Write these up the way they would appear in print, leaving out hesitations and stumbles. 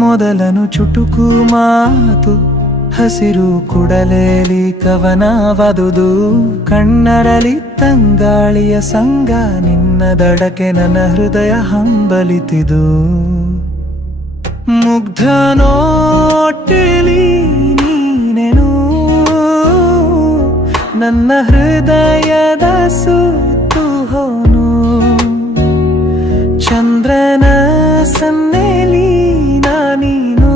ಮೊದಲನು ಚುಟುಕು ಮಾತು ಹಸಿರು ಕುಡಲೇಲಿ ಕವನವದುದು ಕಣ್ಣರಲಿ ತಂಗಾಳಿಯ ಸಂಗ ನಿನ್ನ ದಡಕೆ ನನ್ನ ಹೃದಯ ಹಂಬಲಿತಿದು ಮುಗ್ಧ ನೋಟಲಿ ನೀನೆನು ನನ್ನ ಹೃದಯದ ಸುತ್ತು ಹೋನು ಚಂದ್ರನ ಸನ್ನೆಲಿ ನೀನು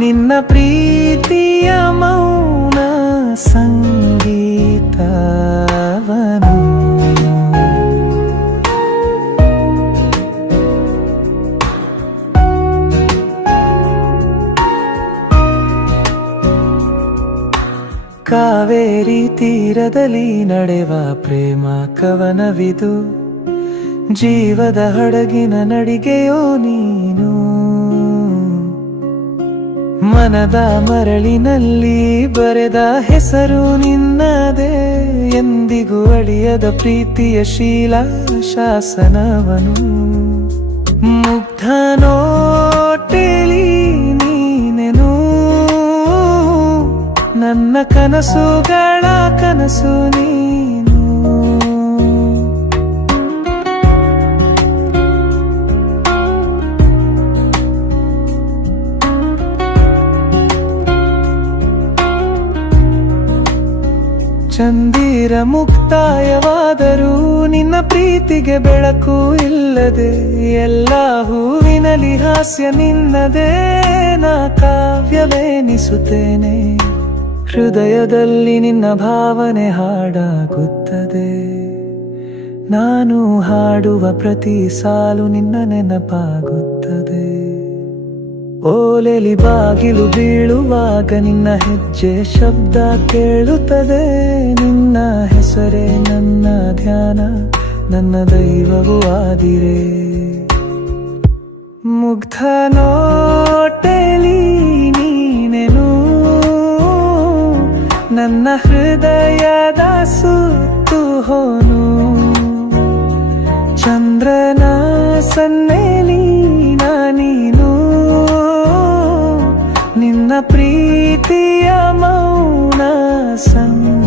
ನಿನ್ನ ಪ್ರೀತಿಯ ಮೌನ ಸಂಗೀತವನು ಕಾವೇರಿ ತೀರದಲ್ಲಿ ನಡೆವ ಪ್ರೇಮ ಕವನವಿದು ಜೀವದ ಹಡಗಿನ ನಡಿಗೆಯೋ ನೀನು ಮನದ ಮರಳಿನಲ್ಲಿ ಬರೆದ ಹೆಸರು ನಿನ್ನದೇ ಎಂದಿಗೂ ಅಳಿಯದ ಪ್ರೀತಿಯ ಶೀಲ ಶಾಸನವನು ಮುಗ್ಧ ನೋಟಲಿ ನೀನೆನು ನನ್ನ ಕನಸುಗಳ ಕನಸು ನೀನು ಚಂದಿರ ಮುಕ್ತಾಯವಾದರೂ ನಿನ್ನ ಪ್ರೀತಿಗೆ ಬೆಳಕು ಇಲ್ಲದೆ ಎಲ್ಲ ಹೂವಿನಲ್ಲಿ ಹಾಸ್ಯ ನಿನ್ನದೇ ನಾ ಕಾವ್ಯವೆನಿಸುತ್ತೇನೆ ಹೃದಯದಲ್ಲಿ ನಿನ್ನ ಭಾವನೆ ಹಾಡಾಗುತ್ತದೆ ನಾನು ಹಾಡುವ ಪ್ರತಿ ಸಾಲು ನಿನ್ನ ನೆನಪಾಗುತ್ತದೆ ಓಲೆಲಿ ಬಾಗಿಲು ಬೀಳುವಾಗ ನಿನ್ನ ಹೆಜ್ಜೆ ಶಬ್ದ ಕೇಳುತ್ತದೆ ನಿನ್ನ ಹೆಸರೇ ನನ್ನ ಧ್ಯಾನ ನನ್ನ ದೈವವು ಆದಿರೆ ಮುಗ್ಧ ನೋಟಲಿ ನೀನೆನು ನನ್ನ ಹೃದಯದ ಸುತ್ತು ಹೋನು ಚಂದ್ರನ ಸನ್ನೆಲಿ ನೀನು ನಿನ್ನ ಪ್ರೀತಿಯ ಮೌನ ಸಂಗ